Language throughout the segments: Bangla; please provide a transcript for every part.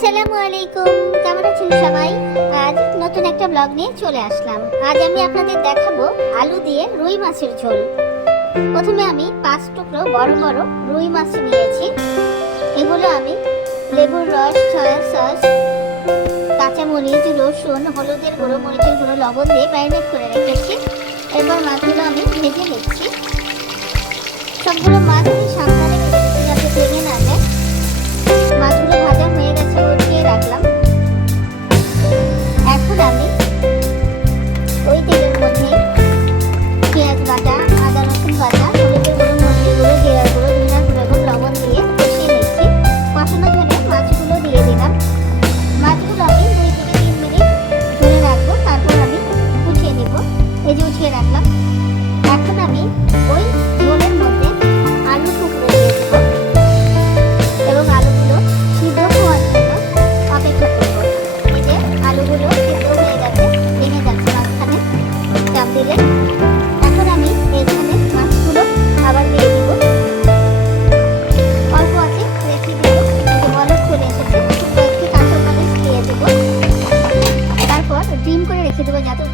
আসসালামু আলাইকুম। কেমন আছেন সবাই? আজ নতুন একটা ব্লগ নিয়ে চলে আসলাম। আজ আমি আপনাদের দেখাবো আলু দিয়ে রুই মাছের ঝোল। প্রথমে আমি পাঁচ টুকরো বড় বড় রুই মাছ নিয়েছি। এগুলো আমি লেবুর রস, সয়া সস, কাঁচামরিচ, রসুন, হলুদের গুঁড়ো, মরিচের গুঁড়ো, লবণ দিয়ে ম্যারিনেট করে রেখেছি। এরপর মাছগুলো আমি ভেজে নিচ্ছি। সবগুলো মাছ সাবধানে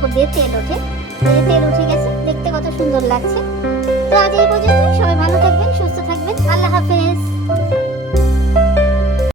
উপর দিয়ে তেল ওঠে তেল উঠে গেছে। দেখতে কত সুন্দর লাগছে।